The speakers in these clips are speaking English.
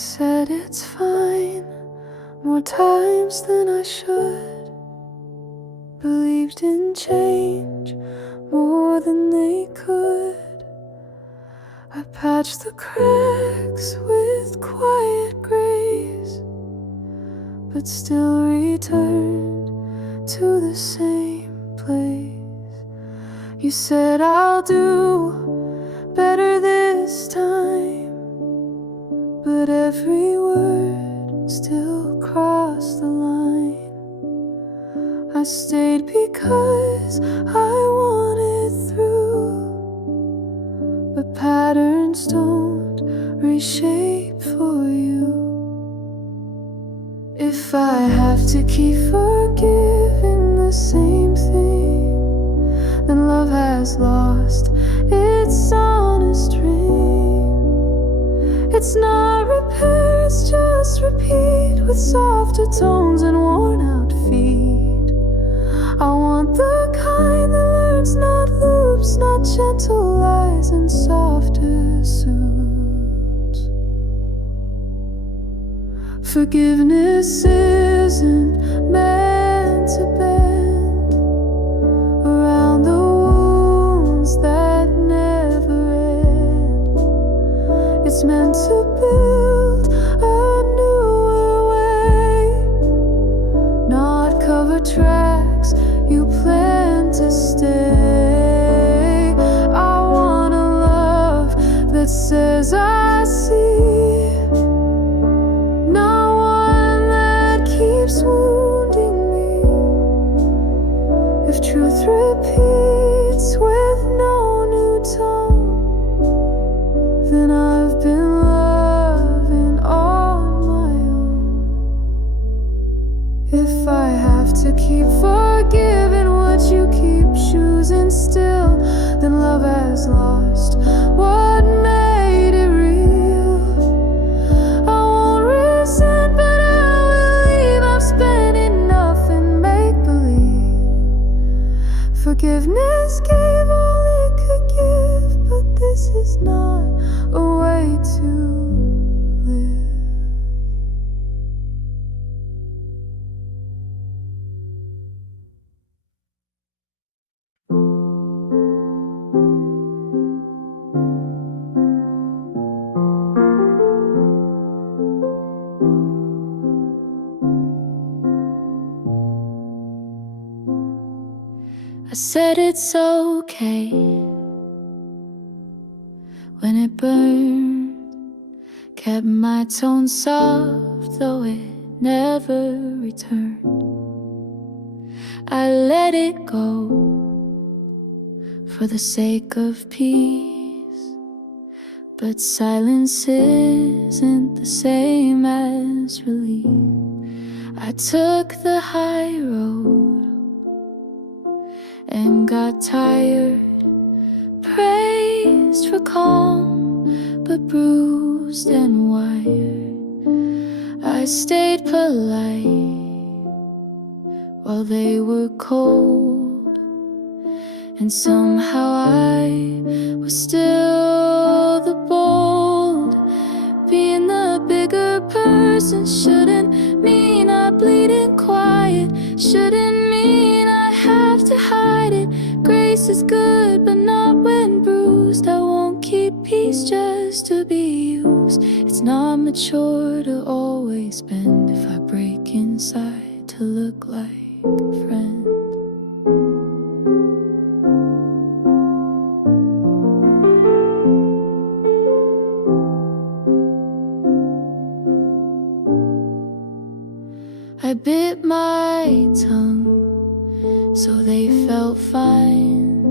said it's fine more times than I should. Believed in change more than they could. I patched the cracks with quiet grace, but still returned to the same place. You said I'll do better this time, but every word still crossed the line. I stayed because I wanted through, but patterns don't reshape for you. If I have to keep forgiving the same thing, then love has lost its honest ring. It's not repair, it's just repeat, with softer tones and worn out feet. I want the kind that learns, not loops, not gentle lies and softer suits. Forgiveness isn't meant to bend around the wounds that never end. It's meant to build a newer way, not cover tracks you plan to stay. I want a love that says I see, not one that keeps wounding me. If truth repeats with no new tone, then I've been loving on my own. If I have to keep forgiving what you keep choosing still, then love has lost what made it real. I won't resent, but I will leave. I've spent enough in make-believe. Forgiveness gave all it could give, but this is not a way to live. I said it's okay when it burned, kept my tone soft though it never returned. I let it go for the sake of peace, but silence isn't the same as relief. I took the high road and got tired, praised for calm, but bruised and wired. I stayed polite while they were cold, and somehow I was still the bold. Being the bigger person shouldn't mean I bleed in quiet, shouldn't mean I have to hide it. Grace is good, but not when bruised. I won't keep peace just to be used. It's not mature to always bend if I break inside to look like a friend. I bit my tongue so they felt fine,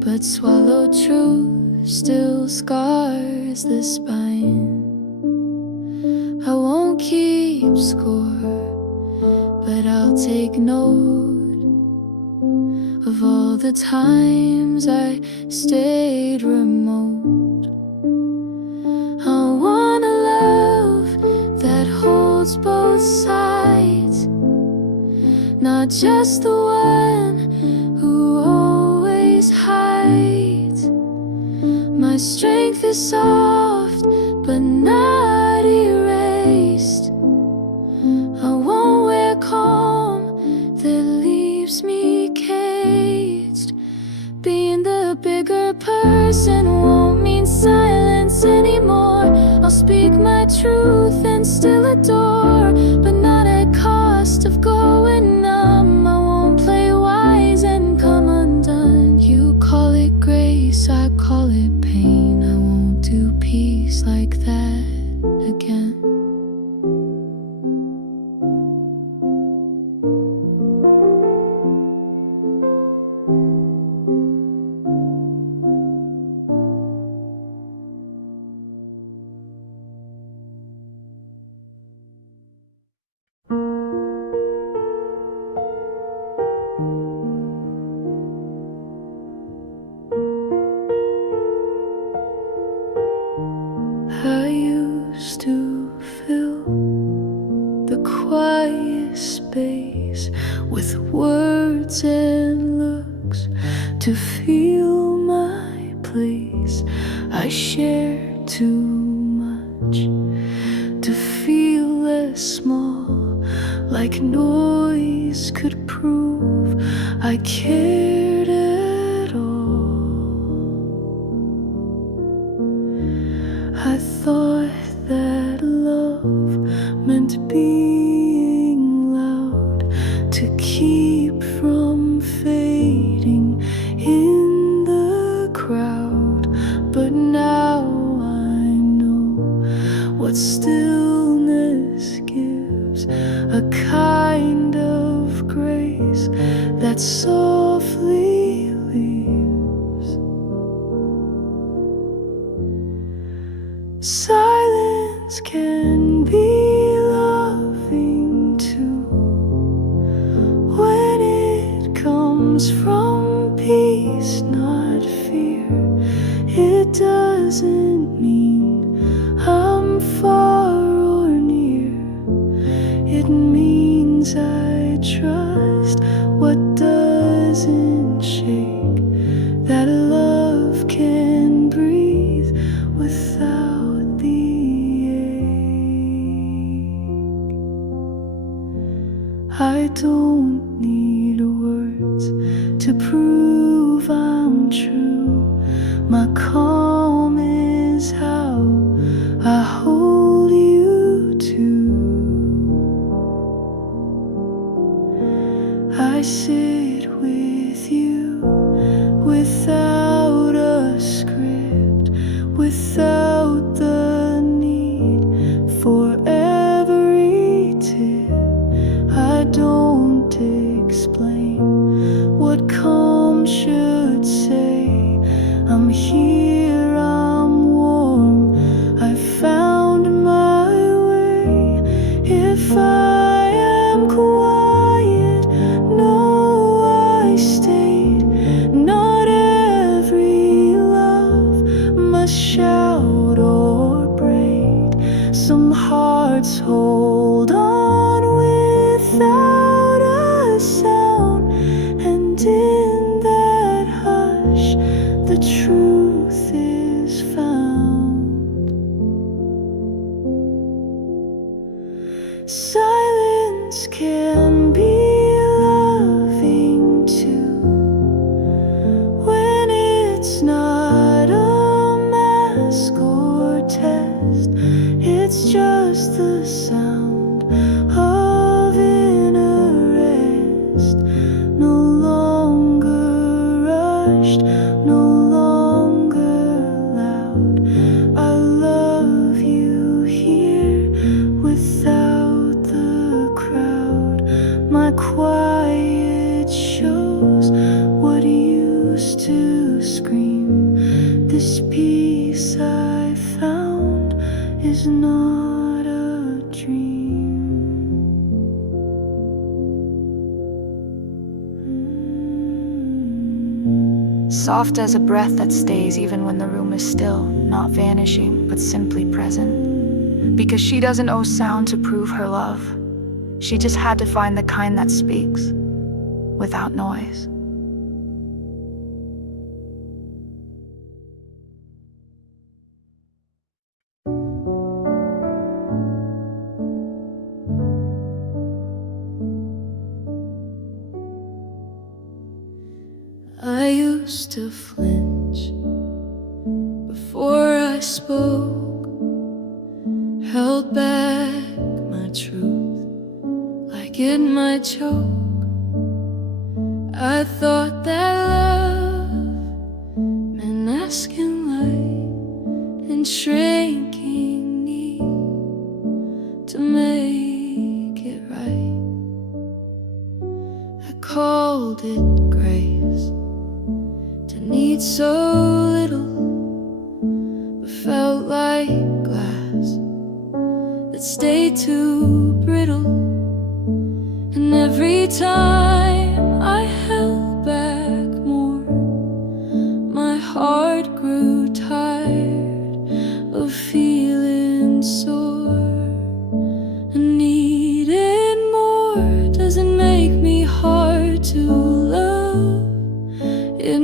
but swallowed truth still scars the spine. I won't keep score, but I'll take note of all the times I stayed remote. I want a love that holds both sides, not just the one who always hides. My strength is soft, but not easy. to feel my place. I share too much to feel less small, like noise could prove I cared at all. I thought that love meant being loud, to keep from fading in the crowd. But now I know what stillness gives, a kind of grace that softly leaves. Silence can be loving too, when it comes from peace, not fear. It doesn't mean I'm far or near. It means I trust what doesn't shake, that love can breathe without the ache. I don't need words to prove I'm true. My calm is how I hold you too. I sit with you without a script, without the need for every tip. I don't explain what calm should say. I'm here, I'm warm, I found my way. If I am quiet, no, I stayed. Not every love must shout or break. Some hearts hold on without a sound, and in that hush the truth is found. Silence can be loving too, when it's not a mask or test. It's just the sound of inner rest, no longer rushed, no longer loud. I love you here without the crowd. My quiet shows what used to scream. This peace I found is not a dream. Soft as a breath that stays even when the room is still, not vanishing, but simply present. Because she doesn't owe sound to prove her love. She just had to find the kind that speaks without noise. I used to flinch before I spoke, held back my truth like it might choke. I thought that love meant asking light and shrinking need to make it right. I called it grace, to need so little, but felt like glass that stayed too brittle. And every time I held back more, my heart grew tired of feeling sore. I needed more, doesn't make me hard to love. It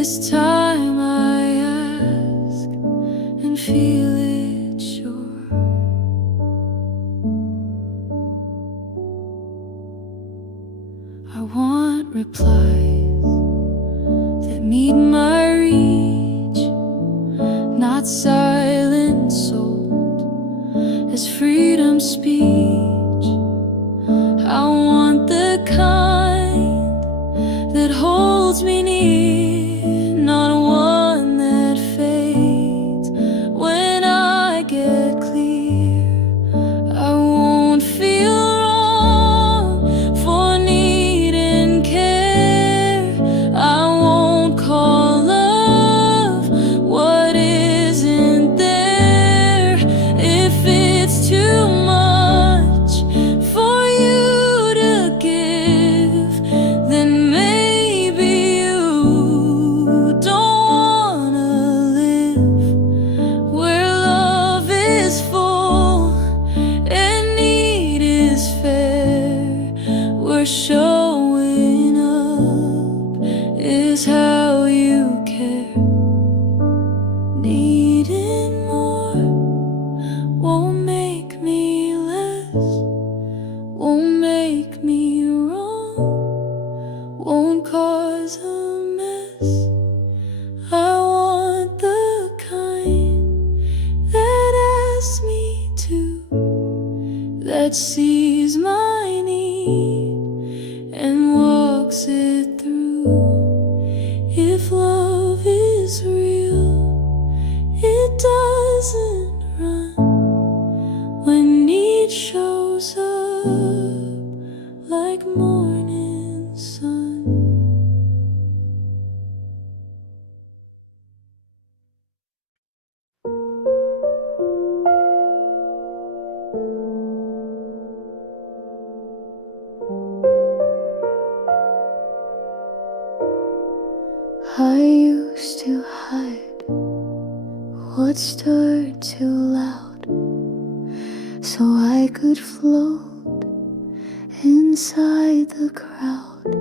This time I ask and feel it sure. I want replies that meet my reach, not silence sold as freedom speech. I want the kind that holds me near, not one that fades when I get clear. I won't feel wrong for needing care. I won't call love what isn't there. If it's too much for you to give, then maybe you don't wanna live where love is full and need is fair, where showing up is how you care. Needing more won't make me less, won't make me wrong, won't cause a mess. I want the kind that asks me to, that sees my need and walks it through. If love is real, it doesn't run when need shows up like morning sun. I used to hide what stirred too loud, so I could float inside the crowd.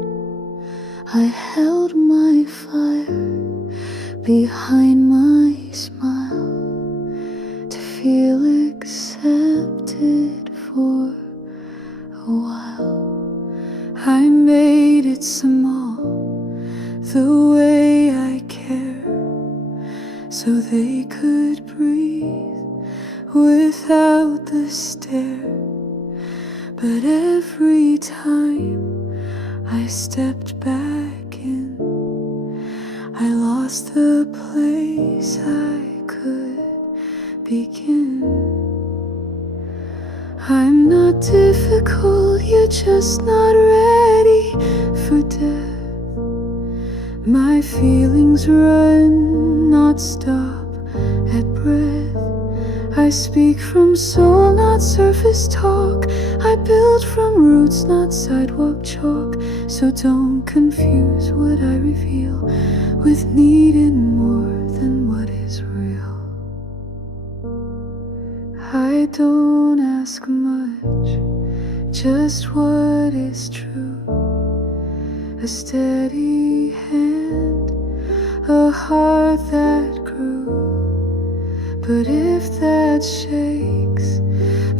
I held my fire behind my smile to feel accepted for a while. I made it small, the way I care, so they could breathe without the stare. But every time I stepped back in, I lost the place I could begin. I'm not difficult, you're just not ready for death. My feelings run, not stop at breath. I speak from soul, not surface talk. I build from roots, not sidewalk chalk. So don't confuse what I reveal with needing more than what is real. I don't ask much, just what is true. A steady hand, a heart that grew. But if that shakes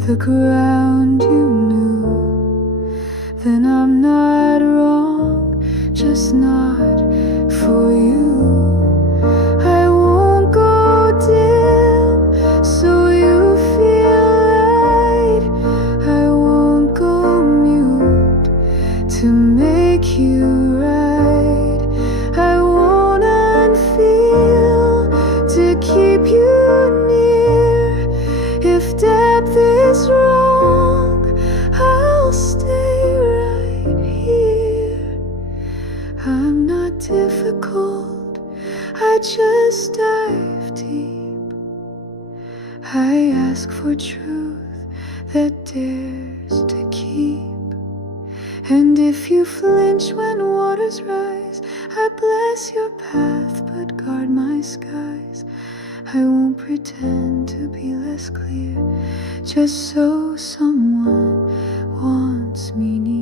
the ground you knew, then I'm not wrong, just not for you. I won't go dim so you feel light. I won't go mute to make you right. I won't unfeel to keep you near. If depth is wrong, I'll stay right here. I'm not difficult, I just dive deep. I ask for truth that dares to keep. And if you flinch when waters rise, I bless your path but guard my skies. I won't pretend to be less clear, just so someone wants me near.